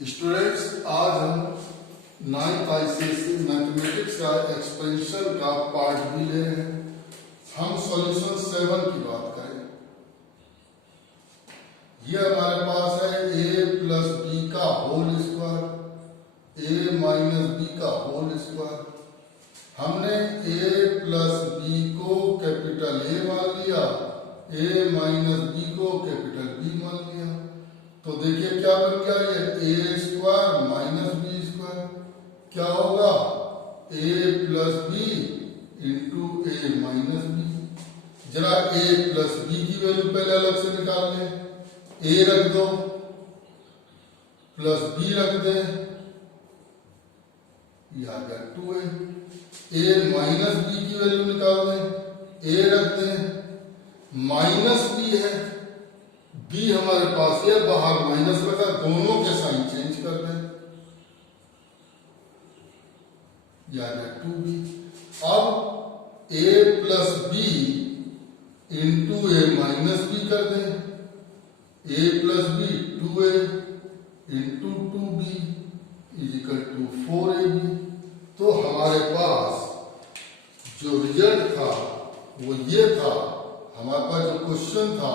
Students, आज हम 9th ICSE mathematics का एक्सपेंशन का पार्ट भी ले रहे हैं। हम सॉल्यूशन 7 की बात करें। ये हमारे पास है a प्लस बी का whole square, a minus B का होल स्क्वायर। हमने a प्लस बी को कैपिटल A मान लिया, a माइनस बी को कैपिटल B मान लिया। तो देखिए क्या बन गया, ये a square minus B square क्या होगा, a plus b into a minus b. जरा a प्लस बी की वैल्यू पहले अलग से निकाल लें। a रख दो प्लस b रख दे, ये आ गया 2a। a माइनस बी की वैल्यू निकाल दें, a रख दें, माइनस b है, b हमारे पास है बाहर माइनस रखा, दोनों के साइन चेंज कर दें, या 2b। अब a plus b into a minus b कर दें, a plus b 2a into 2b equal to 4ab। तो हमारे पास जो रिजल्ट था वो ये था, हमारे पास जो क्वेश्चन था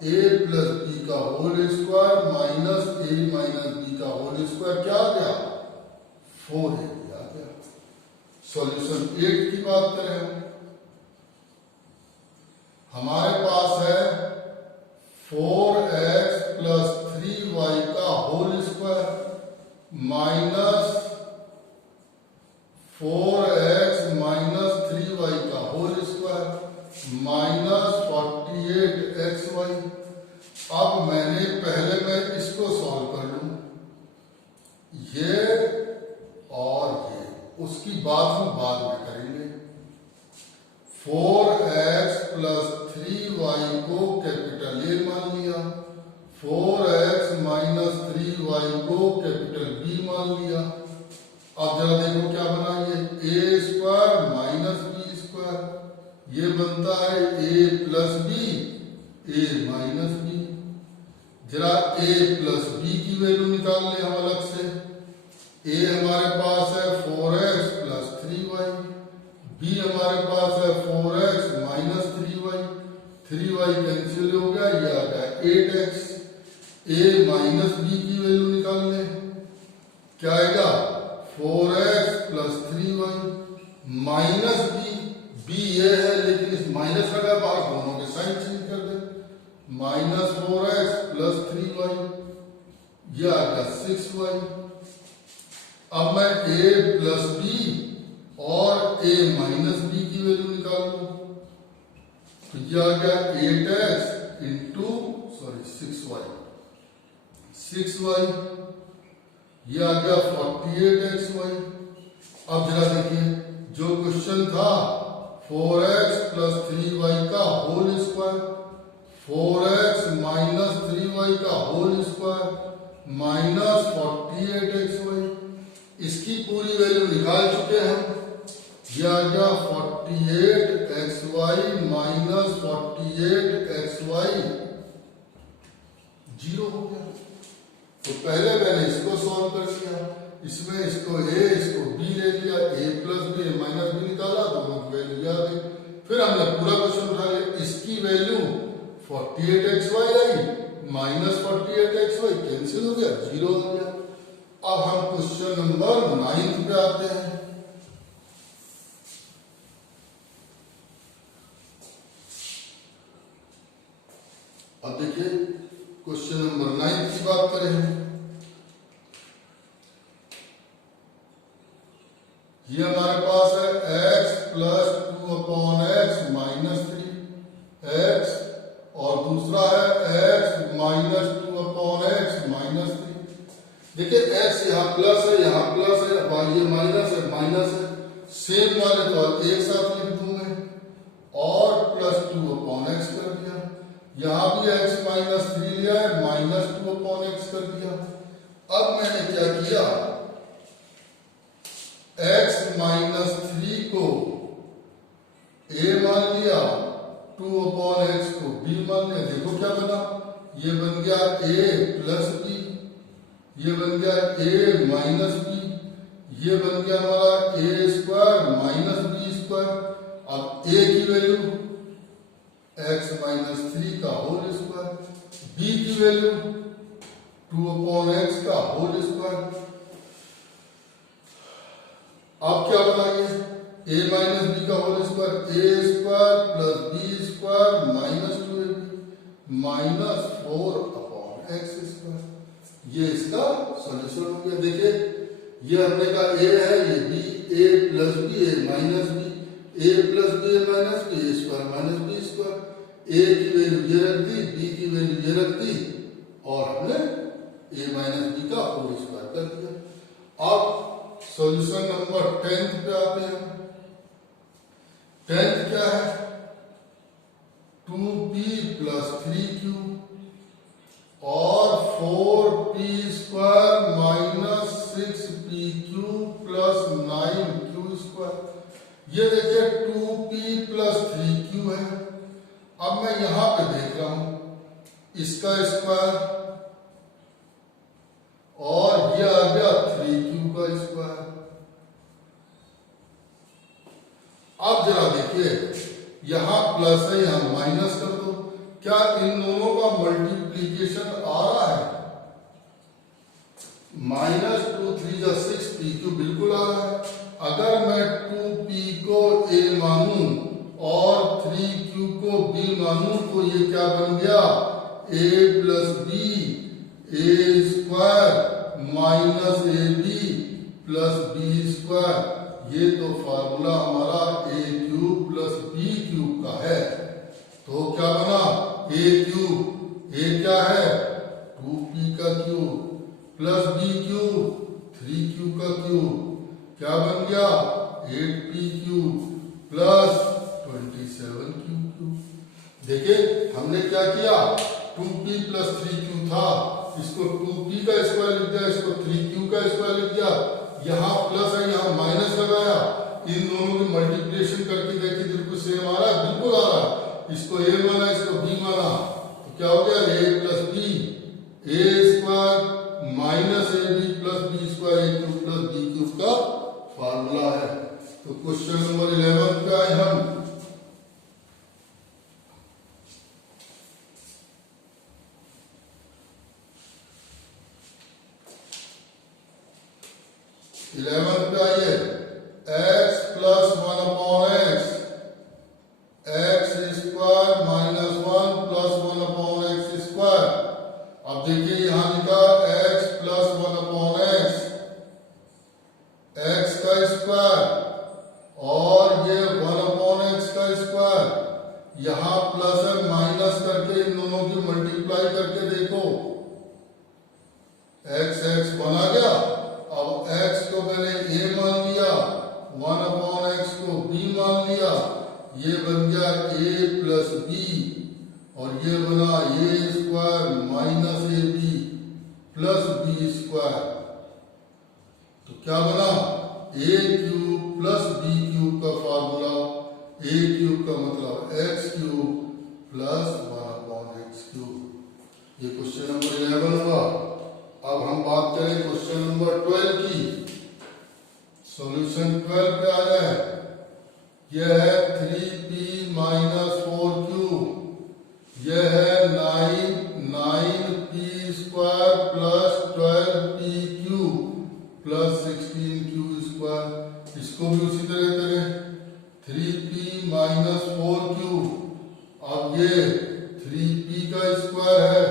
a प्लस बी का whole square minus a minus B का होल स्क्वायर क्या आ गया, 4ab आ गया। सॉल्यूशन 8 की बात करें, हमारे पास है 4x प्लस 3y का whole square minus 4x minus 3y का होल स्क्वायर माइनस 48xy। अब मैंने पहले मैं इसको सॉल्व कर लूं, ये और ये, उसकी बात हम बाद में करेंगे। 4x प्लस 3y को कैपिटल A मान लिया, 4x माइनस 3y को कैपिटल B मान लिया। अब जरा देखो क्या बना, ये a square minus B square, ये बनता है a plus b a minus b. जरा a प्लस b की वैल्यू निकाल ले हम अलग से। a हमारे पास है 4x प्लस 3y, b हमारे पास है 4x minus 3y, 3y cancel हो गया, ये आ गया 8x। a माइनस b की वैल्यू निकाल ले, क्या आएगा 4x plus 3y minus b ये है लेकिन इस माइनस लगा बाहर, दोनों के साइन चेंज कर दे, माइनस 4x प्लस 3y, ये आ गया 6y। अब मैं a प्लस b और a माइनस b की वैल्यू निकाल लूं, तो ये आ गया 8x इंटू 6y, ये आ गया 48xy। अब जरा देखिए जो क्वेश्चन था 4x प्लस 3y का whole square, 4x minus 3y का होल स्क्वायर माइनस 48xy, इसकी पूरी वैल्यू निकाल चुके हैं। यह आ गया 48xy माइनस 48xy 0 हो गया। तो पहले मैंने इसको सॉल्व कर लिया, इसमें इसको a इसको b ले लिया, a plus b minus b निकाला, दोनों की वैल्यू याद है। फिर हमने पूरा क्वेश्चन उठा लिया, इसकी वैल्यू 48xy आई, माइनस 48xy कैंसिल हो गया, 0 हो गया। अब हम क्वेश्चन नंबर 9 पे आते हैं। अब देखिए क्वेश्चन नंबर 9 की बात करें, ये हमारे पास है x plus 2 upon x minus 3 x, और दूसरा है x minus 2 upon x minus 3। देखिए x यहाँ प्लस है, यहाँ प्लस है, ये माइनस है, माइनस है, सेम वाले तो एक साथ लिख दूंगे, और प्लस 2 अपॉन x कर दिया। यहाँ भी x माइनस 3 लिया है, माइनस 2 अपॉन x कर दिया। अब मैंने क्या किया, x माइनस 3 को a मान लिया, 2 अपॉन x को b मान लिया। देखो क्या बना, ये बन गया a प्लस b, ये बन गया ए माइनस बी, ये बन गया हमारा A square minus B square. अब ए की वैल्यू एक्स माइनस 3 का होल स्क्वायर, बी की वैल्यू 2/x का होल स्क्वायर। अब क्या बनाएंगे, a माइनस बी का whole square, A square plus B square minus 2ab minus 4/x square. ये इसका सॉल्यूशन हो गया। देखिए ये हमने कहा a है, ये b, a plus b, a minus b, a plus b, a minus b, a square minus B square. a की वैल्यू ये रख दी, b की वैल्यू ये रख दी और हमने a माइनस बी का होल स्क्वायर कर दिया। अब सॉल्यूशन नंबर 10 पे आते हैं। 10 क्या है, 2p प्लस 3q और 4p square minus 6pq plus 9q square. ये देखिए 2p प्लस 3q है। अब मैं यहां पे देख रहा हूं इसका स्क्वायर और ये आ गया 3q का स्क्वायर। अब जरा देखिए यहां प्लस है यहां माइनस कर दो, क्या इन दोनों का मल्टीप्लीकेशन आ रहा है? माइनस 2 3 जा 6pq बिल्कुल आ रहा है। अगर मैं 2p को a मानूं और 3q को b मानूं तो ये क्या बन गया, a plus b a square minus a b plus B square. ये तो फार्मूला हमारा a cube plus b cube का है। तो क्या बना, ए क्यूब, ए क्या है 2p का cube plus b cube 3q का क्यूब, क्या बन गया 8p cube plus 27q cube. देखिए हमने क्या किया, 2p प्लस 3q था, इसको 2p का स्क्वायर लिख दिया, इसको 3q का स्क्वायर लिख दिया। यहाँ प्लस है यहाँ माइनस लगाया, इन दोनों की मल्टीप्लिकेशन करके देखिए बिल्कुल सेम आ रहा है, बिल्कुल आ रहा है। इसको a माना, इसको b माना, तो क्या हो गया a plus b, a square minus a b plus B square a cube plus b cube का फार्मूला है। तो क्वेश्चन नंबर 11 पे आए हम। पे आइए, x plus 1/x x square minus 1 plus 1/x square. अब देखिए यहां लिखा x प्लस 1/x x का स्क्वायर और ये 1/x का स्क्वायर, यहां प्लस है माइनस करके इन दोनों की मल्टीप्लाई करके देखो, x x बना गया। अब x को मैंने a मान लिया, 1/x को b मान लिया, ये बन गया a प्लस b और ये बना a square minus a b plus B square. तो क्या बना, a cube plus b cube का फार्मूला, a क्यूब का मतलब x cube plus 1/x cube. ये क्वेश्चन नंबर 11 हुआ। अब हम बात करें क्वेश्चन नंबर 12 की। सॉल्यूशन 12 पे आ जाए, यह है 3p माइनस 4q, यह है 9p square plus 12pq plus 16q square. इसको भी उसी तरह करें, 3p माइनस 4q, अब ये 3p का स्क्वायर है,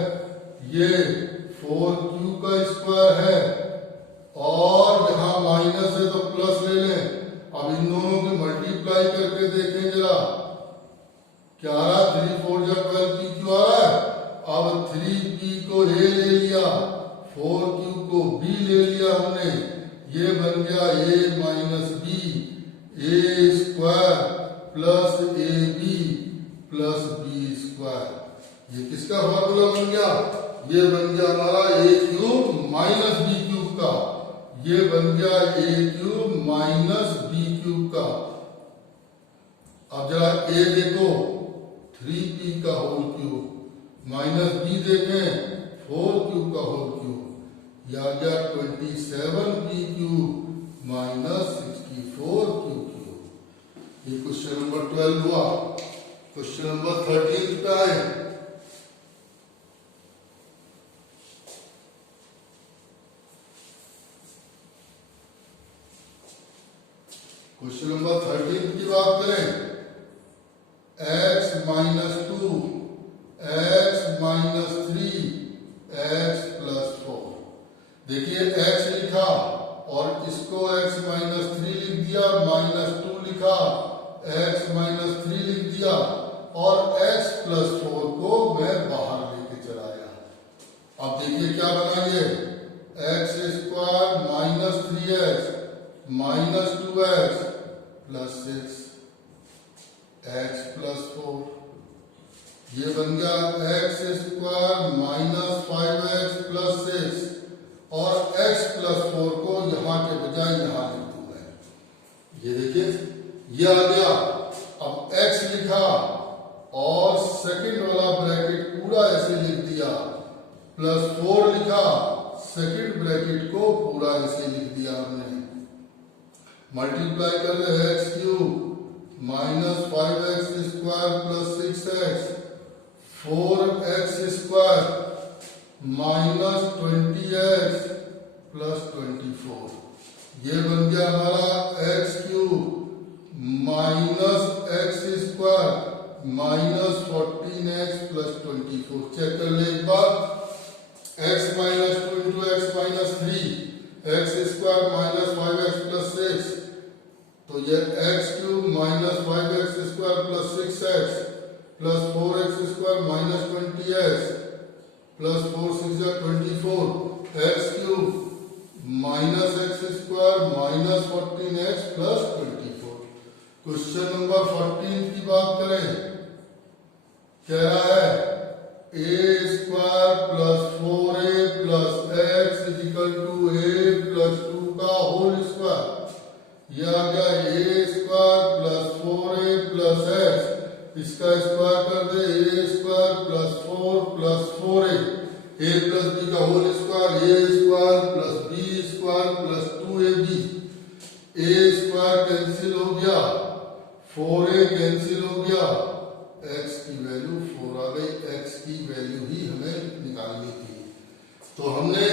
ये 4q का स्क्वायर है और यहाँ माइनस है तो प्लस ले लें। अब इन दोनों की मल्टीप्लाई करके देखें जरा, क्या आ रहा है, 3 4 जा 12pq आ रहा है। अब 3p को a ले लिया, 4q को b ले लिया हमने, ये बन गया a minus b a square plus a b plus B square. ये किसका फॉर्मूला बन गया, ये बन गया हमारा a cube minus b cube का, ये बन गया a cube minus b cube का। अब जरा ए देखो 3p का होल क्यूब माइनस बी देखें 4q का होल क्यूब, यह आ गया 27p cube minus 64q cube. ये क्वेश्चन नंबर 12 हुआ। क्वेश्चन नंबर 13 पे आए। क्वेश्चन नंबर 13 की बात करें, x minus 2 x minus 3 x plus 4। देखिए x लिखा और इसको x माइनस 3 लिख दिया, माइनस 2 लिखा x माइनस 3 लिख दिया और x प्लस 4 को मैं बाहर लेके चला गया। अब देखिए क्या बनाइए, x square minus 3x minus 2x plus 6 x plus 4। ये बन गया x square minus 5x plus 6 और x प्लस 4 को यहां के बजाय यहां लिख दूंगा। ये देखिए ये आ गया। अब x लिखा और सेकंड वाला ब्रैकेट पूरा ऐसे लिख दिया, प्लस 4 लिखा, सेकंड ब्रैकेट को पूरा ऐसे लिख दिया हमने। मल्टीप्लाई कर रहे हैं x cube minus 5x square plus 6x 4x square minus 20x plus 24। ये बन गया हमारा x cube minus x square minus 14x plus 24। Check कर ले एक बार, x minus 2 into x minus 3 x square minus 5x plus 6, तो ये x cube minus 5x square plus 6x plus 4x square minus 20x plus 4 6 24, x cube minus x square minus 14x plus 24। Question number 14 की बात करें, कह रहा है a square plus 4a plus x is equal to a plus 2 का whole square. यह आ गया a square plus 4a plus x, इसका स्क्वायर कर दे a square plus 4 plus 4a, a plus b का whole square, a square plus b square plus 2ab। a square cancel हो गया, 4a कैंसिल हो गया, x की वैल्यू 4 आ गई। x की वैल्यू ही हमें निकालनी थी, तो हमने